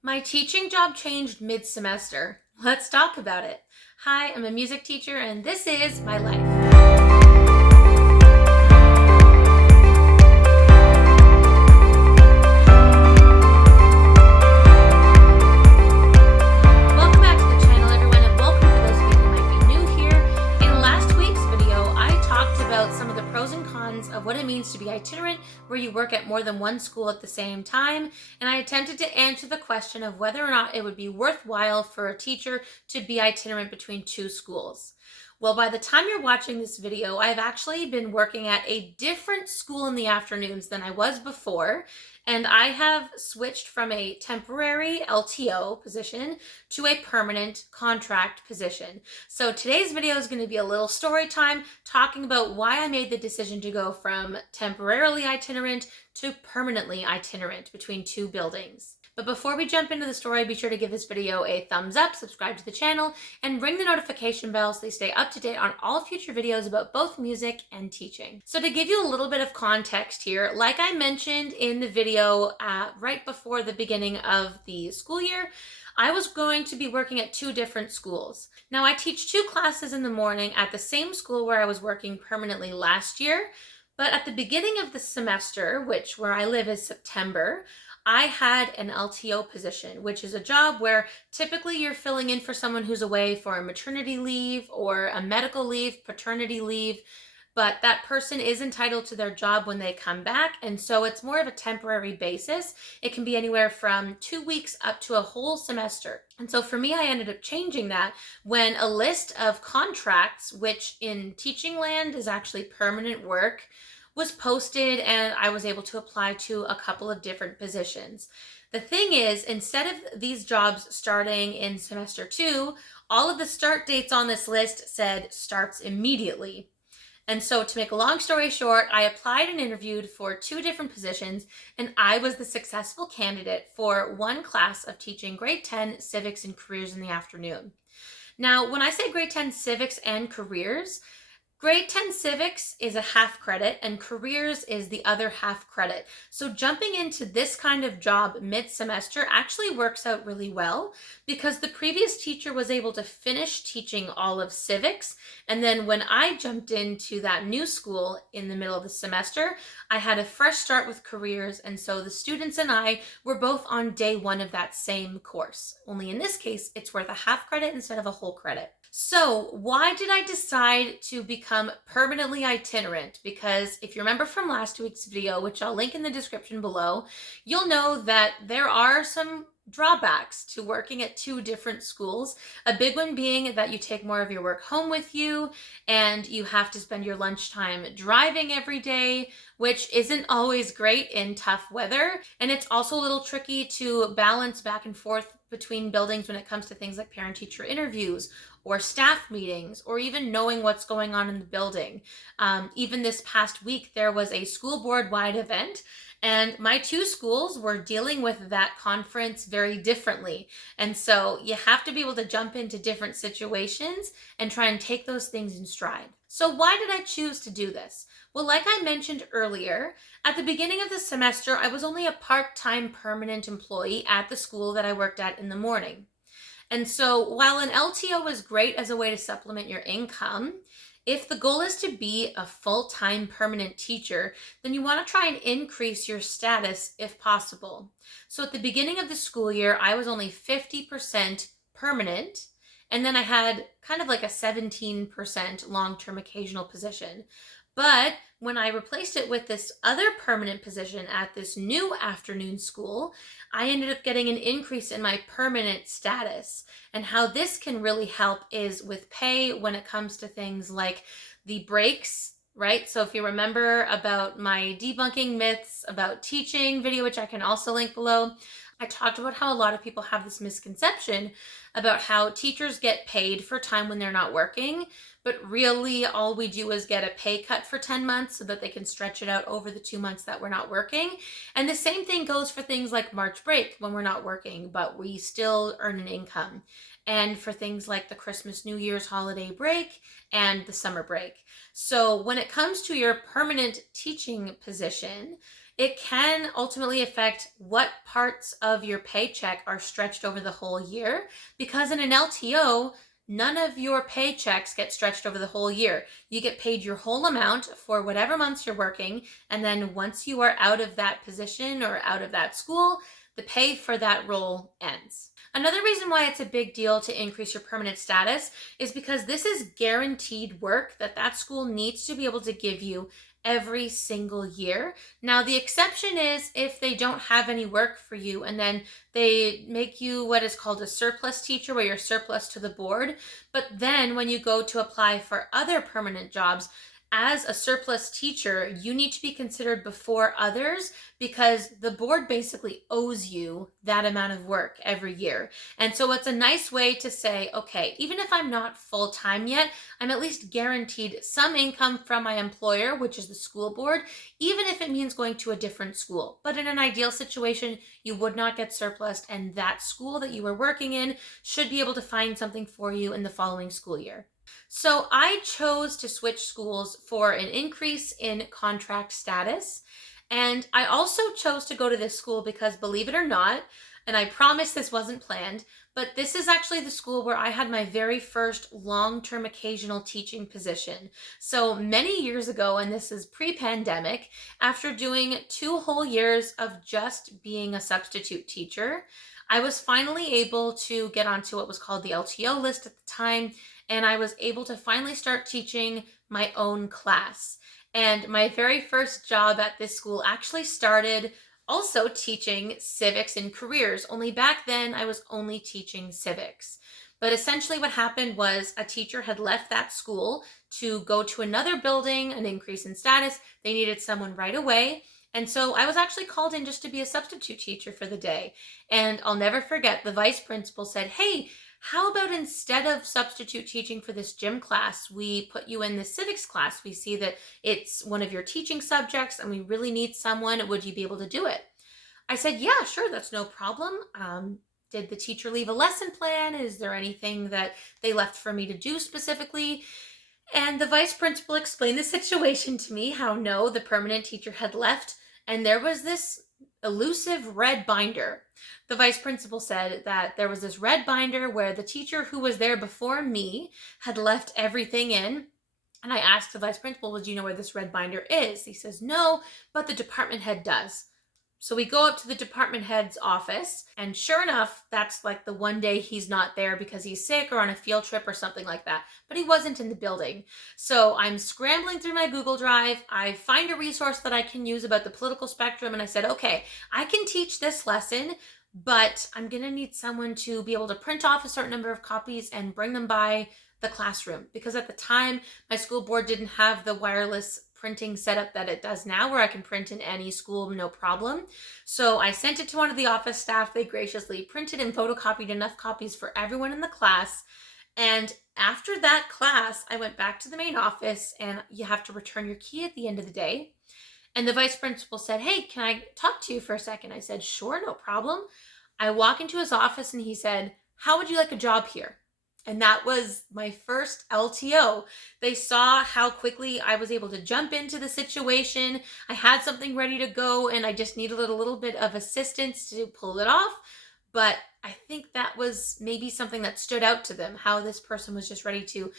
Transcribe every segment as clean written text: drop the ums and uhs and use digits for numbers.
My teaching job changed mid-semester. Let's talk about it. Hi, I'm a music teacher and this is my life. Welcome back to the channel, everyone, and welcome for those of you who might be new here. In last week's video, I talked about some of the pros and cons of what it means to be itinerant, where you work at more than one school at the same time, and I attempted to answer the question of whether or not it would be worthwhile for a teacher to be itinerant between two schools. Well, by the time you're watching this video, I've actually been working at a different school in the afternoons than I was before, and I have switched from a temporary LTO position to a permanent contract position. So today's video is going to be a little story time talking about why I made the decision to go from temporarily itinerant to permanently itinerant between two buildings. But before we jump into the story, be sure to give this video a thumbs up, subscribe to the channel, and ring the notification bell so you stay up to date on all future videos about both music and teaching. So to give you a little bit of context here, like I mentioned in the video right before the beginning of the school year, I was going to be working at two different schools. Now I teach two classes in the morning at the same school where I was working permanently last year, but at the beginning of the semester, which where I live is September, I had an LTO position, which is a job where typically you're filling in for someone who's away for a maternity leave or a medical leave, paternity leave, but that person is entitled to their job when they come back, and so it's more of a temporary basis. It can be anywhere from 2 weeks up to a whole semester. And so for me, I ended up changing that when a list of contracts, which in teaching land is actually permanent work, was posted, and I was able to apply to a couple of different positions. The thing is, instead of these jobs starting in semester 2, all of the start dates on this list said starts immediately. And so to make a long story short, I applied and interviewed for two different positions, and I was the successful candidate for one class of teaching grade 10 civics and careers in the afternoon. Now, when I say grade 10 civics and careers, grade 10 civics is a half credit and careers is the other half credit. So jumping into this kind of job mid-semester actually works out really well because the previous teacher was able to finish teaching all of civics. And then when I jumped into that new school in the middle of the semester, I had a fresh start with careers. And so the students and I were both on day one of that same course. Only in this case, it's worth a half credit instead of a whole credit. So why did I decide to become permanently itinerant? Because if you remember from last week's video, which I'll link in the description below, you'll know that there are some drawbacks to working at two different schools. A big one being that you take more of your work home with you and you have to spend your lunchtime driving every day, which isn't always great in tough weather. And it's also a little tricky to balance back and forth between buildings when it comes to things like parent-teacher interviews or staff meetings, or even knowing what's going on in the building. Even this past week, there was a school board-wide event, and my two schools were dealing with that conference very differently. And so you have to be able to jump into different situations and try and take those things in stride. So why did I choose to do this? Well, like I mentioned earlier, at the beginning of the semester, I was only a part-time permanent employee at the school that I worked at in the morning. And so while an LTO is great as a way to supplement your income, if the goal is to be a full-time permanent teacher, then you want to try and increase your status if possible. So at the beginning of the school year, I was only 50% permanent, and then I had kind of like a 17% long-term occasional position. But when I replaced it with this other permanent position at this new afternoon school, I ended up getting an increase in my permanent status. And how this can really help is with pay when it comes to things like the breaks, right? So if you remember about my debunking myths about teaching video, which I can also link below, I talked about how a lot of people have this misconception about how teachers get paid for time when they're not working, but really all we do is get a pay cut for 10 months so that they can stretch it out over the 2 months that we're not working. And the same thing goes for things like March break when we're not working, but we still earn an income. And for things like the Christmas, New Year's holiday break and the summer break. So when it comes to your permanent teaching position, it can ultimately affect what parts of your paycheck are stretched over the whole year, because in an LTO, none of your paychecks get stretched over the whole year. You get paid your whole amount for whatever months you're working, and then once you are out of that position or out of that school, the pay for that role ends. Another reason why it's a big deal to increase your permanent status is because this is guaranteed work that that school needs to be able to give you every single year. Now, the exception is if they don't have any work for you and then they make you what is called a surplus teacher, where you're surplus to the board. But then when you go to apply for other permanent jobs, as a surplus teacher, you need to be considered before others because the board basically owes you that amount of work every year. And so it's a nice way to say, okay, even if I'm not full-time yet, I'm at least guaranteed some income from my employer, which is the school board, even if it means going to a different school. But in an ideal situation, you would not get surplused, and that school that you were working in should be able to find something for you in the following school year. So I chose to switch schools for an increase in contract status. And I also chose to go to this school because, believe it or not, and I promise this wasn't planned, but this is actually the school where I had my very first long-term occasional teaching position. So many years ago, and this is pre-pandemic, after doing 2 whole years of just being a substitute teacher, I was finally able to get onto what was called the LTO list at the time, and I was able to finally start teaching my own class. And my very first job at this school actually started also teaching civics and careers, only back then I was only teaching civics. But essentially what happened was a teacher had left that school to go to another building, an increase in status. They needed someone right away. And so I was actually called in just to be a substitute teacher for the day. And I'll never forget, the vice principal said, "Hey, how about instead of substitute teaching for this gym class, we put you in the civics class? We see that it's one of your teaching subjects and we really need someone. Would you be able to do it?" I said, "Yeah, sure, that's no problem." Did the teacher leave a lesson plan? Is there anything that they left for me to do specifically? And the vice principal explained the situation to me, how no, the permanent teacher had left, and there was this elusive red binder. The vice principal said that there was this red binder where the teacher who was there before me had left everything in. And I asked the vice principal, "Well, do you know where this red binder is?" He says, "No, but the department head does." So we go up to the department head's office, and sure enough, that's like the one day he's not there because he's sick or on a field trip or something like that. But he wasn't in the building. So I'm scrambling through my Google Drive. I find a resource that I can use about the political spectrum, and I said, okay, I can teach this lesson, but I'm going to need someone to be able to print off a certain number of copies and bring them by the classroom. Because at the time, my school board didn't have the wireless printing setup that it does now, where I can print in any school, no problem. So I sent it to one of the office staff. They graciously printed and photocopied enough copies for everyone in the class. And after that class, I went back to the main office, and you have to return your key at the end of the day. And the vice principal said, "Hey, can I talk to you for a second?" I said, "Sure, no problem." I walk into his office and he said, "How would you like a job here?" And that was my first LTO. They saw how quickly I was able to jump into the situation. I had something ready to go, and I just needed a little bit of assistance to pull it off. But I think that was maybe something that stood out to them, how this person was just ready to,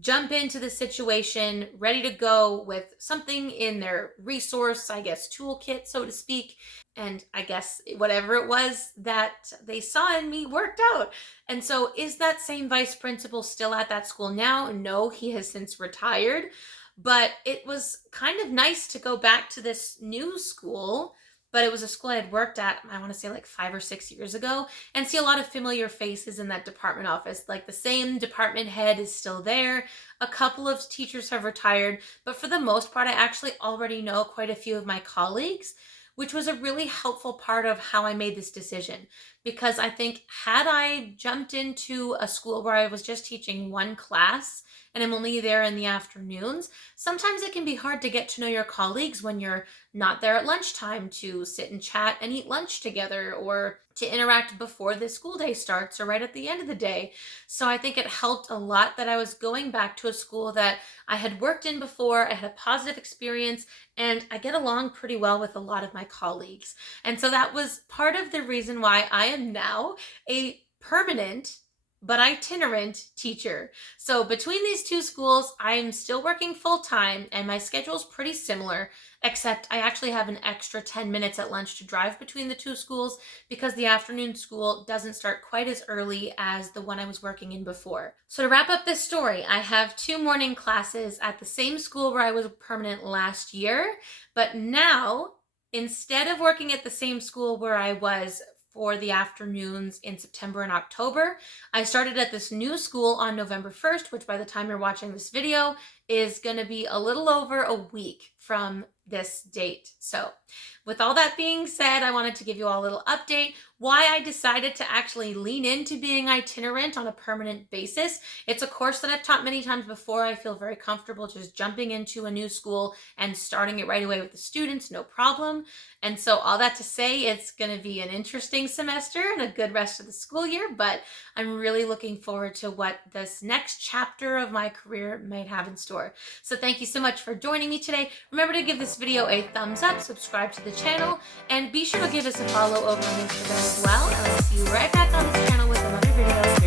jump into the situation, ready to go with something in their resource, I guess, toolkit, so to speak. And I guess whatever it was that they saw in me worked out. And so is that same vice principal still at that school now? No, he has since retired. But it was kind of nice to go back to this new school, but it was a school I had worked at, I want to say like 5 or 6 years ago, and see a lot of familiar faces in that department office. Like the same department head is still there. A couple of teachers have retired, but for the most part, I actually already know quite a few of my colleagues, which was a really helpful part of how I made this decision. Because I think had I jumped into a school where I was just teaching one class and I'm only there in the afternoons, sometimes it can be hard to get to know your colleagues when you're not there at lunchtime to sit and chat and eat lunch together, or to interact before the school day starts or right at the end of the day. So I think it helped a lot that I was going back to a school that I had worked in before. I had a positive experience, and I get along pretty well with a lot of my colleagues. And so that was part of the reason why I am now a permanent but itinerant teacher. So between these two schools, I'm still working full time and my schedule is pretty similar, except I actually have an extra 10 minutes at lunch to drive between the two schools because the afternoon school doesn't start quite as early as the one I was working in before. So to wrap up this story, I have 2 morning classes at the same school where I was permanent last year, but now instead of working at the same school where I was for the afternoons in September and October, I started at this new school on November 1st, which by the time you're watching this video is going to be a little over a week from this date. So with all that being said, I wanted to give you all a little update why I decided to actually lean into being itinerant on a permanent basis. It's a course that I've taught many times before. I feel very comfortable just jumping into a new school and starting it right away with the students, no problem. And so all that to say, it's going to be an interesting semester and a good rest of the school year, but I'm really looking forward to what this next chapter of my career might have in store. So thank you so much for joining me today. Remember to give this video a thumbs up, subscribe to the channel, and be sure to give us a follow over on Instagram as well. And I'll see you right back on this channel with another video